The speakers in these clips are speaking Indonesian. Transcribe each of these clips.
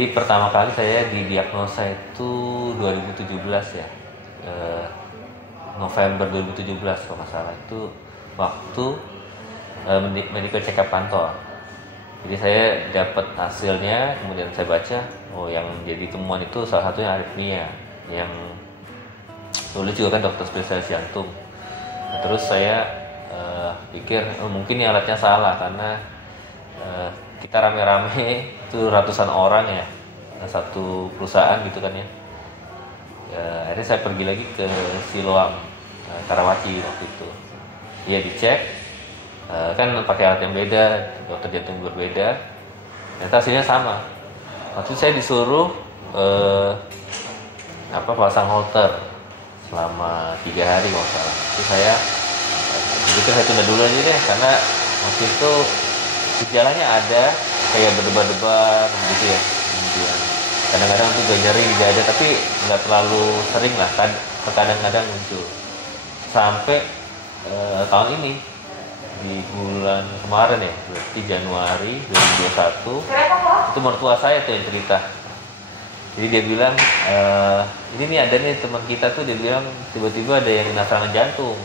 Jadi pertama kali saya didiagnosa itu 2017 ya, November 2017 kalau nggak salah, itu waktu medical check up kantor. Jadi saya dapat hasilnya, kemudian saya baca, oh yang jadi temuan itu salah satunya aritmia, yang tulis juga kan dokter spesialis jantung. Nah, terus saya pikir mungkin ini alatnya salah karena kita rame-rame itu ratusan orang ya, satu perusahaan gitu kan ya. Akhirnya saya pergi lagi ke Siloam, Karawaci waktu itu. Dia dicek, kan pakai alat yang beda, dokter jantung berbeda. Ternyata hasilnya sama. Waktu itu saya disuruh pasang holter selama 3 hari kalau salah. Itu saya begitu saya tunda dulu aja deh, karena waktu itu gejalanya ada kayak berdebar-debar gitu ya. Kemudian kadang-kadang tuh gak nyeri di dada, tapi nggak terlalu sering lah, kadang-kadang muncul. Sampai tahun ini di bulan kemarin ya, berarti Januari 2021, itu mertua saya tuh yang cerita. Jadi dia bilang, ini nih ada nih teman kita tuh, dia bilang tiba-tiba ada yang kena serangan jantung,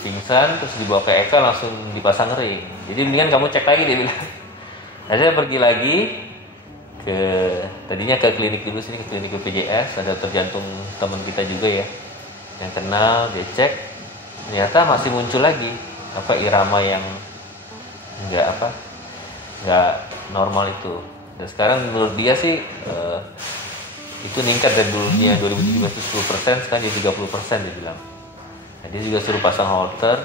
pingsan, terus dibawa ke EKA langsung dipasang ring. Jadi mendingan kamu cek lagi, dia bilang. Nah, saya pergi lagi tadinya ke klinik dulu sini, ke klinik BPJS, ada dokter jantung teman kita juga ya, yang kenal. Dia cek, ternyata masih muncul lagi irama yang nggak normal itu. Dan sekarang menurut dia sih itu meningkat dari dulunya 2017 itu 10%, sekarang jadi 30% dia bilang. Nah, dia juga suruh pasang holter.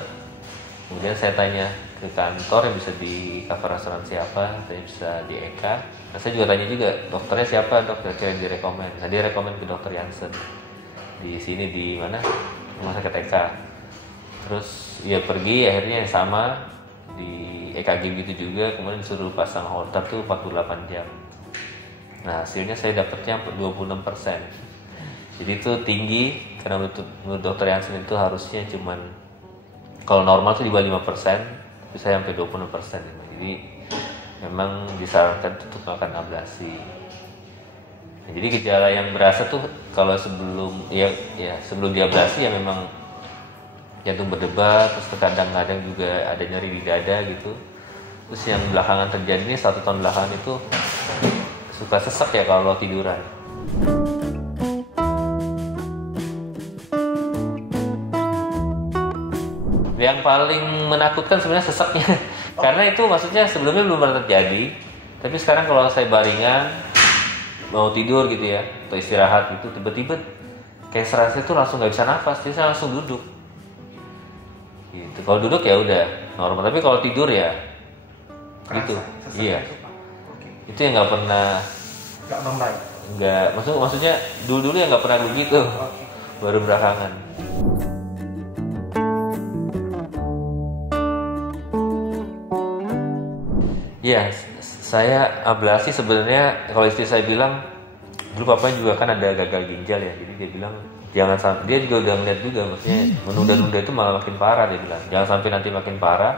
Kemudian saya tanya ke kantor yang bisa di cover asuransi apa, saya bisa di EKA. Nah, saya juga tanya juga dokternya siapa, dokter yang direkomend. Nah, dia rekomend ke dokter Jansen di sini, di mana, rumah sakit EKA. Terus ya pergi, akhirnya yang sama di EKG gitu juga, kemudian disuruh pasang holter tuh 48 jam. Nah, hasilnya saya dapatnya 26%. Jadi itu tinggi, karena menurut dokter Jansen itu harusnya cuman kalau normal tuh di bawah 5%, tapi saya sampai 26%. Jadi memang disarankan untuk melakukan ablasi. Nah, jadi gejala yang berasa tuh kalau sebelum sebelum diablasi ya memang jantung berdebar, terus kadang-kadang juga ada nyeri di dada gitu. Terus yang belakangan terjadi ini 1 tahun belakangan itu suka sesak ya kalau tiduran. Yang paling menakutkan sebenarnya sesaknya. Karena itu maksudnya sebelumnya belum pernah terjadi, tapi sekarang kalau saya baringan mau tidur gitu ya, atau istirahat gitu, tiba-tiba kayak serasa itu langsung nggak bisa nafas, jadi saya langsung duduk. Gitu. Kalau duduk ya udah normal, tapi kalau tidur ya gitu. Iya. Itu yang nggak pernah. Nggak normal. Nggak, maksudnya dulu yang nggak pernah begitu, baru belakangan. Iya, saya ablasi sebenarnya, kalau istri saya bilang, dulu papanya juga kan ada gagal ginjal ya, jadi dia bilang jangan sampai, dia juga udah ngeliat juga, maksudnya menunda-nunda itu malah makin parah, dia bilang jangan sampai nanti makin parah,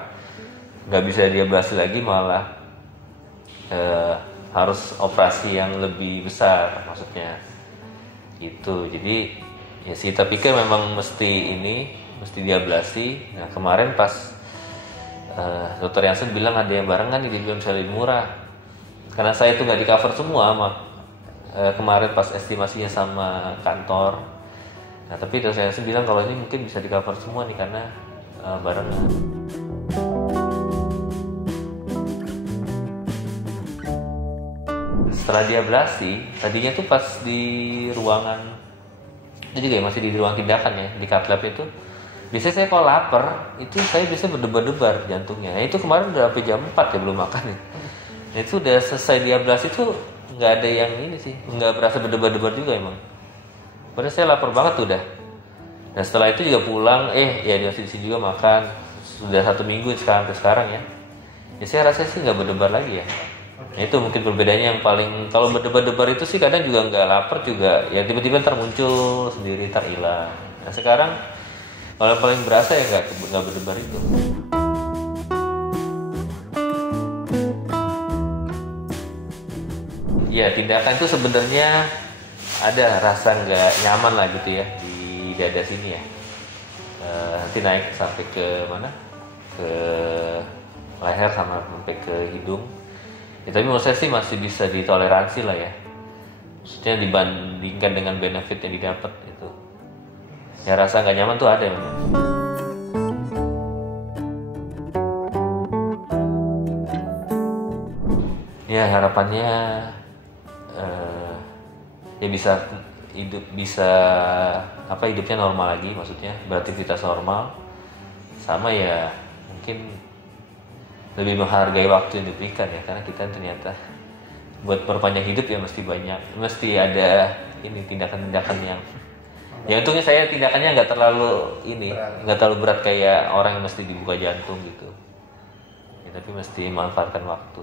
nggak bisa diablasi lagi, malah harus operasi yang lebih besar maksudnya gitu. Jadi ya kita pikir memang mesti diablasi. Nah, kemarin pas dokter Jansen bilang ada yang barengan nih, dia bilang bisa lebih murah. Karena saya itu nggak di cover semua kemarin pas estimasinya sama kantor. Nah, tapi dokter Jansen bilang kalau ini mungkin bisa di cover semua nih karena barengan. Setelah diablasi, tadinya tuh pas di ruangan, itu juga ya, masih di ruang tindakan ya, di cath lab itu, biasanya saya kalau lapar, itu saya biasanya berdebar-debar jantungnya. Nah, itu kemarin udah sampai jam 4 ya belum makan ya. Nah, itu udah selesai diablasi tuh nggak ada yang ini sih, nggak berasa berdebar-debar juga emang. Padahal saya lapar banget tuh udah. Nah, setelah itu juga pulang, ya di sini juga makan, sudah 1 minggu sampai sekarang ya. Ya saya rasa sih nggak berdebar lagi ya. Nah, itu mungkin perbedaannya yang paling, kalau berdebar-debar itu sih kadang juga nggak lapar juga, ya tiba-tiba ntar muncul sendiri, ntar hilang. Nah, sekarang kalau yang paling berasa ya nggak berdebar itu. Ya, tindakan itu sebenarnya ada rasa nggak nyaman lah gitu ya di dada sini ya. Nanti naik sampai ke mana? Ke leher sama sampai ke hidung. Ya, tapi menurut saya sih masih bisa ditoleransi lah ya. Maksudnya dibandingkan dengan benefit yang didapat itu. Ya rasa nggak nyaman tuh ada memang. Ya harapannya ya bisa hidupnya normal lagi, maksudnya beraktivitas normal, sama ya mungkin lebih menghargai waktu yang diberikan ya, karena kita ternyata buat perpanjang hidup ya mesti ada ini tindakan-tindakan yang untungnya saya tindakannya nggak terlalu berat kayak orang yang mesti dibuka jantung gitu ya, tapi mesti memanfaatkan waktu.